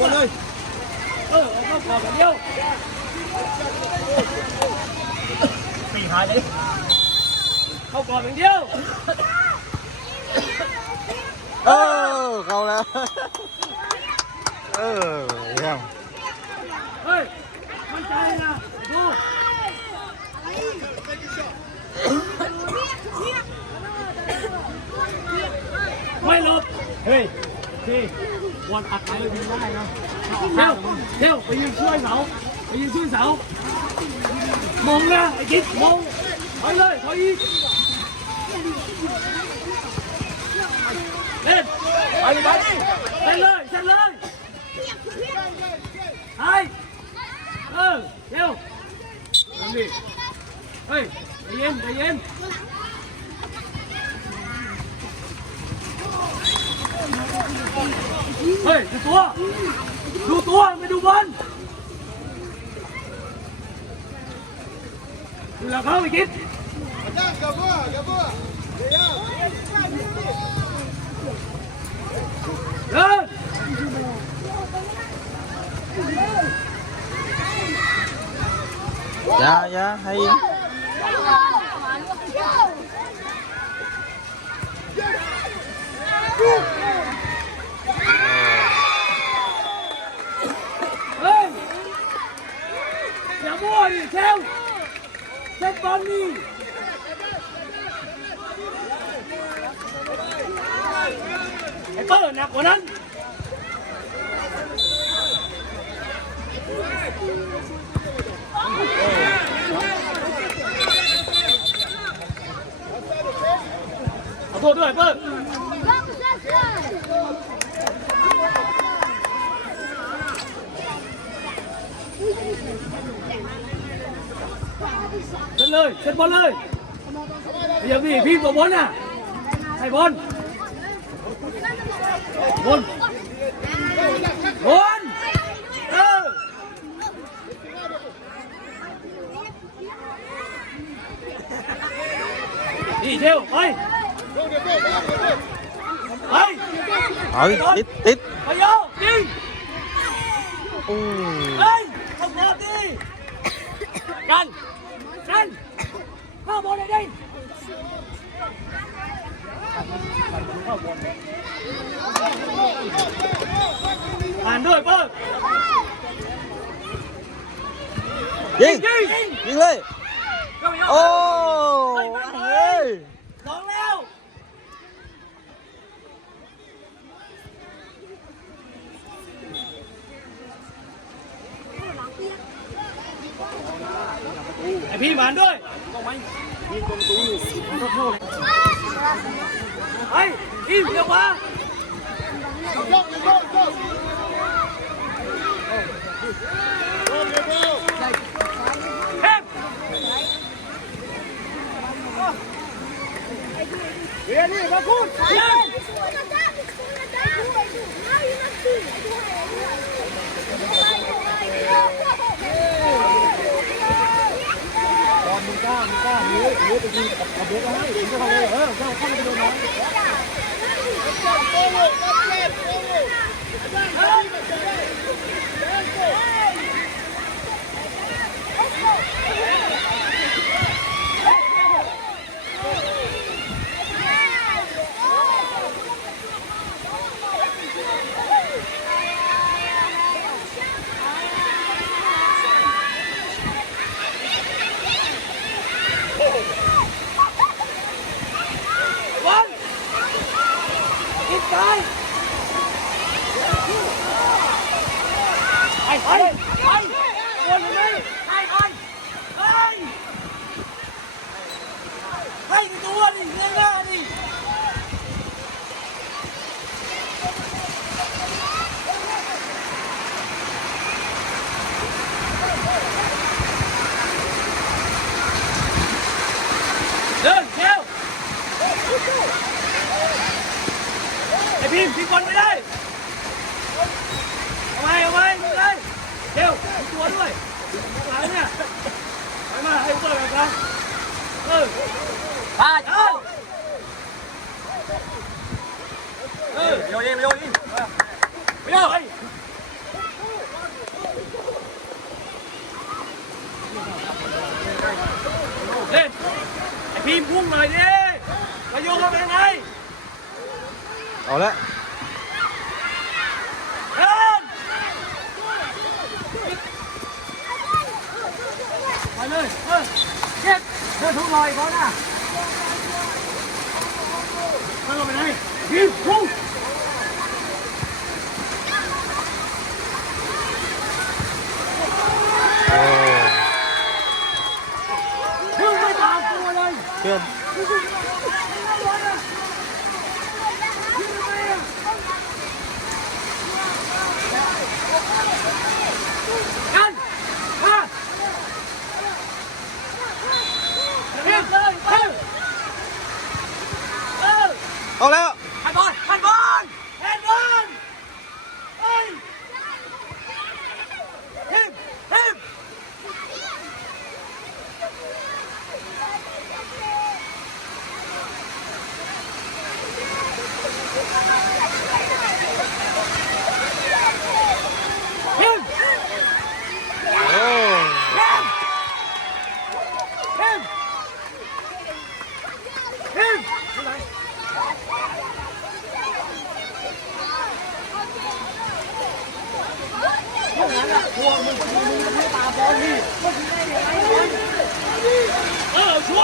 บอลเลย เออเอาเข้ากรอบอย่างเดียวสี่หายเลย เข้ากรอบอย่างเดียว เออ เข้าแล้ว เออเยี่ยมเฮ้ย มั่นใจนะดูไม่หลบ เฮ้ยพี่ บอลอัดไปเลยยิงได้นะเดี๋ยวเดี๋ยวไปยืนช่วยเสาไปยืนช่วยเสามองนะไอ้กิ๊กมองถอยเลยถอยอีกเล่น ไปดิไปดิ เล่นเลยเล่นเลยไอ้เออเดี๋ยวทำดิเฮ้ยใจเย็นใจเย็น เฮ้ยดูตัว ดูตัวไม่ดูบอลดูแลเขาไปกินเดิน อย่าอย่าให้ berani. Itu eh, nak konan. Apa tu? Apa? ขอโทษด้วยเปิ้ลเซ็นเลยเซ็นบอลเลยอย่าพี่พี่ตัวบอลน่ะให้บอลบอลบอลเออนี่เที่ยวไปไปเอาดิติดติดไปโยยิงโอ้ Run! Run! Không bố này đi! Phản đuổi bơ! Dinh! Dinh lên! Ô! Oh, ไอพี่ผ่านด้วยไอ้ยิงเร็วกว่าเฮ้ย บอลมึงก ล้ามึงกล้าเลื้อยเลื้อยไปยิงกับกับเบสแล้วให้ถึงจะเข้าเลยเออเข้าเข้าไปโดนน้อง บ พีมพุ่งหน่อยดิมาโยกเข้ไปยังไงเอาละเดินไปเลยเออเจ็บเดินทุ่งลอยเขาน่ะเดินลงไปไหนพี่พุ่ง 对啊 พวกมึงมึงไม่ตาบอลพี่เออชัว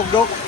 đốt đốt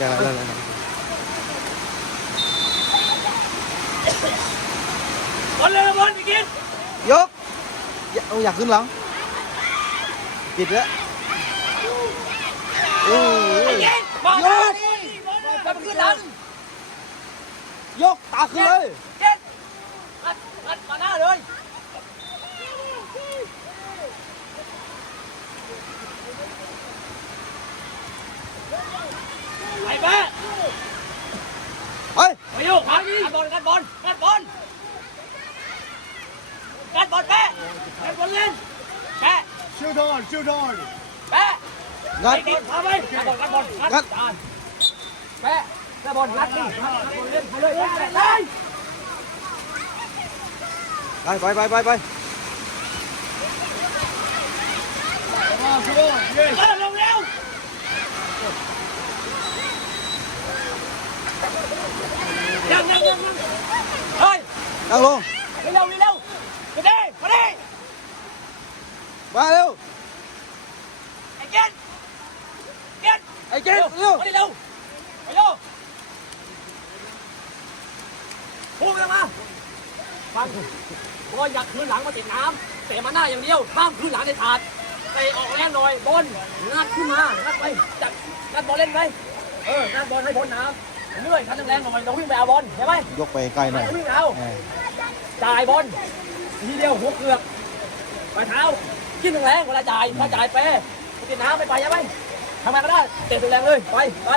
Đây này, đây này. Bắn lên, bắn đi kìa. Dốt. Dạ, ôi giặc cứng lắm. Kịp đó. Ôi. Ừ, ừ. Dốt. Bà cứ đánh. Dốt, tạ cứ lên. Chết. Bắt, bắt, bắt nó rồi. Thank you. ไปขึ้นหลัง ยกตาขึ้นเลย เจ็ดอัดอัดมาหน้าเลยไปแป๊ะ ไป ไปโยกขาดีกัดบอลกัดบอลกัดบอลกัดบอลแป๊ะกัดบอลเล่นแป๊ะ ชิวดอนชิวดอน แป๊ะ งัด ไอ้ดิพาไปกัดบอลกัดบอลกัดจานแป๊ะกัดบอลกัดดิกัดบอลเล่นไปเลยแป๊ะเลย ไปไปไปไปไป มาชิวดอนเย้ ยังยังยังเฮ้ยนั่งลงเร็วเร็วมาดิมาดิมาเร็วไอ้เกียนเกียนไอ้เกดเร็วมาดิเร็วไปเร็วพูดมาฟังบอลอยากคืนหลังมาติดน้ำแต่มาหน้าอย่างเดียวบ้ามคืนหลังในถาดเตะออกแรงหน่อยบอลงัดขึ้นมางัดไปจับงัดบอลเล่นไปเอองัดบอลให้พ้นน้ำ เลื่อยคันแรงๆหน่อยเราวิ่งไปเอาบอลใช่ไหมยกไปไกลหน่อยวิ่งเอาเออจ่ายบอลทีเดียวหัวเกือกไปเท้ากินแรงๆเวลาจ่ายถ้าจ่ายเป๊ะกินน้ำไม่ไปใช่ไหมทำไมก็ได้เตะแรงเลยไปไป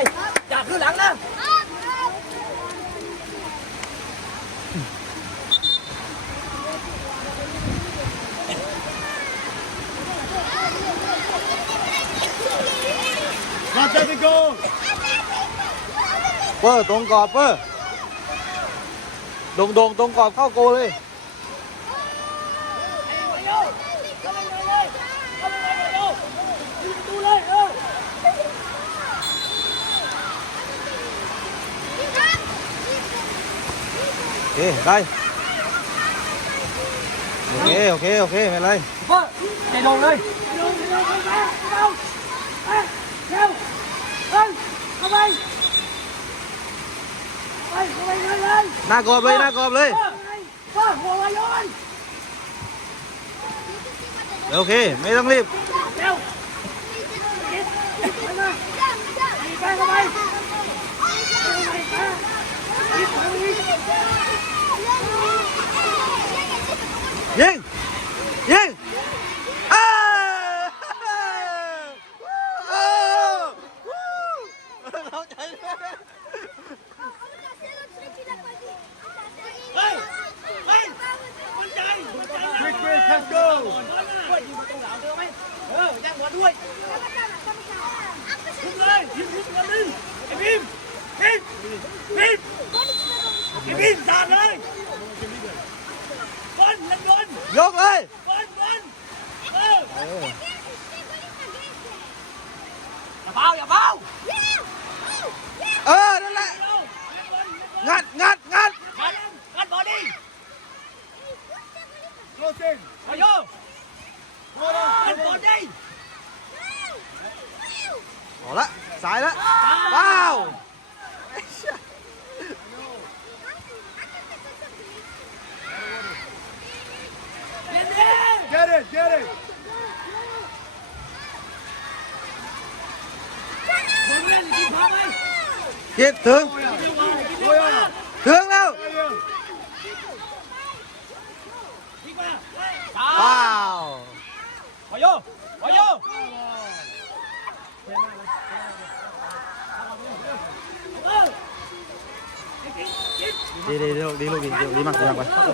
จากขึ้นหลังนะมาเดบิโก้ เปอร์ตรงกรอบเปอร์โด่งโด่งตรงกรอบเข้าโกเลย ไปโยเข้าไปเลยเข้าไปเลยโยยิงประตูเลยเออ โอเคได้โอเคโอเคโอเคไม่เป็นไร เพิ่มใจลงเลยลงลงไปเร็วเร็วเฮ้ยเข้าไป หน้ากรอบเลยหน้ากรอบเลย ว่าหัววายอน โอเค ไม่ต้องรีบ เร็วไปมาไปเข้าไปไปไปยิงไปยิง ด้วย Chết thương Thương đâu vào, vào, vô Bỏ vô đi đi đi đi đi đi mặc đi mặc vào.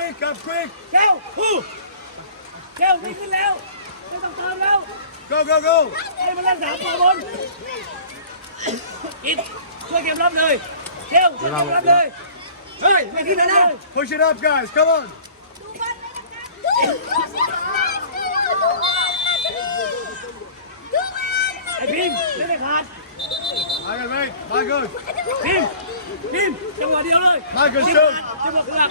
จ้า up quick, up quick. เจ้าฮู้เจ้าไม่ขึ้นแล้วไม่ต้องเติมแล้ว Go, go, go. ให้มันเล่นสามตัวบนกินช่วยเก็บรับเลยเจ้าช่วยเก็บรับเลยเฮ้ยไม่ขึ้นแล้วนะ Push it up, guys. Come on. ไอ้พิมพ์เล่นไม่ขาด I got right. My good. พิมพ์พิมพ์จังหวะเดียวเลย มาเกิน พิม เชิญ พ์จังหวะหลัก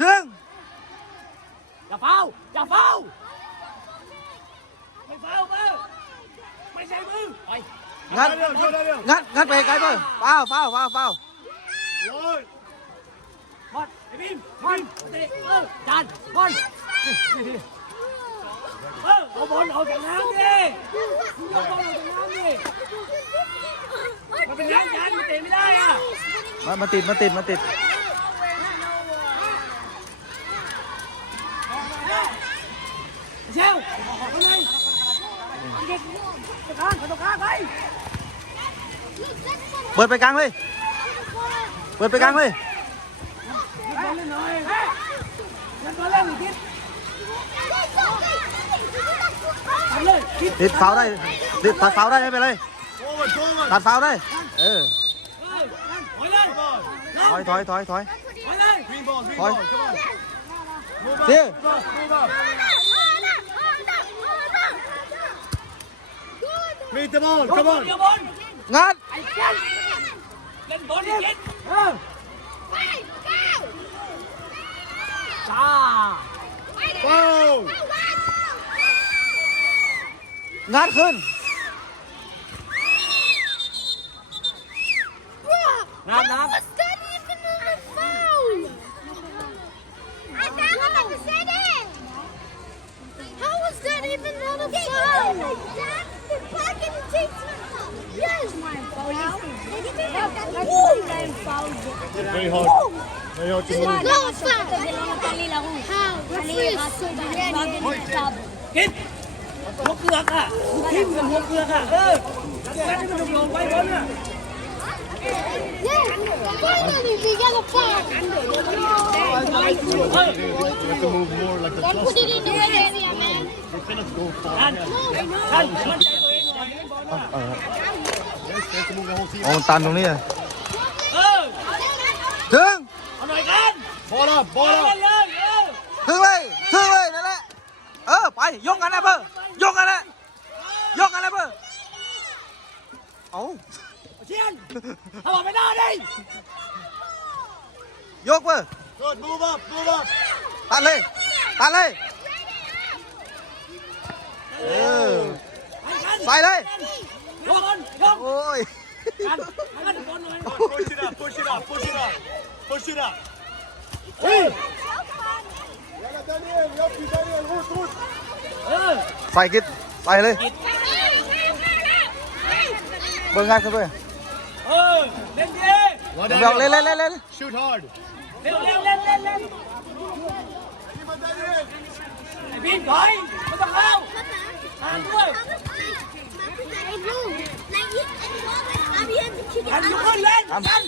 ถึง อย่าเฝ้า อย่าเฝ้า ไม่เฝ้ามือไม่ใช่มือไปงัด Daniel, go, Daniel. งัด งัดไปไกลเปล่าเฝ้าเฝ้าเฝ้าเฝ้า One. บอลไอ้พิมบอลเตะเออจานบอลเออเอาบอลออกจากน้ำดิเอาบอลออกจากน้ำดิมันเป็นน้ำจานมันเตะไม่ได้อะมามาติดมาติดมาติด เปิดไปกลางเลย เปิดไปกลางเลย บอลเล่นหน่อยเฮ้ยยันบอลเล่นอีกทีทำเลยคิด ติดเสาได้ติดตัดเสาได้ไม่เป็นไร Forward, forward. ตัดเสาได้ เออ เฮ้ยถอยเลย Come on. ถอยถอยถอยถอย ถอยเลย Green ball, green Thôi. ball. Come on. Move up. เดี๋ยว Move up, move up. Meet the ball. ยก Come บอล on. เดียวบอล งัด ไอ้เจ้นเล่นบอลอีกทีเออจ้า Wow. งัดขึ้น น้ำน้ Was that even a foul? I found him sitting. How was that even not a foul? Yes, my foul. Very hard. Very hard to move. No foul. How? Referee is so bad. ำกินหัวเกลือกอะทิ่มกับหัวเกลือกอะเออแล้วที่มันลงไปบอลน่ะ Yeah, finally we get a foul. เออ You have to move more like the Then put it in the area, man. They cannot go far. ท่านท่านมั่นใจตัวเองหน่อยบอลน่ะเออ Yes, they have to move the whole team. โอ้มันตันตรงนี้เลยเออ ถึง เอาหน่อยกัน Ball up, บอล ball เล up. ยเออถึงเลย ถึงเลยนั่นแหละ เออ ไป ยกกันนะเพื่อยกกันนะยกกันนะเพื่อเอาเชียนเอาออกไม่ได้ดิยกเพื่อ Good, move up, move up. ตัดเลย ตัดเลย เออใส่เลย ยกบอลยก โอ้ย Push it up, push it up, push it up. Push it up. Sai kít, sai lên. Bơi ngang thôi bơi. Ừ, lên đi. Vâng, à. ờ, vâng, lên lên lên lên. Shoot hard. Lên lên lên lên lên. Vin khỏi, không được không? Hàng thôi. Mà cứ chạy luôn, lại giết anh อันขึ้นเล่นกัน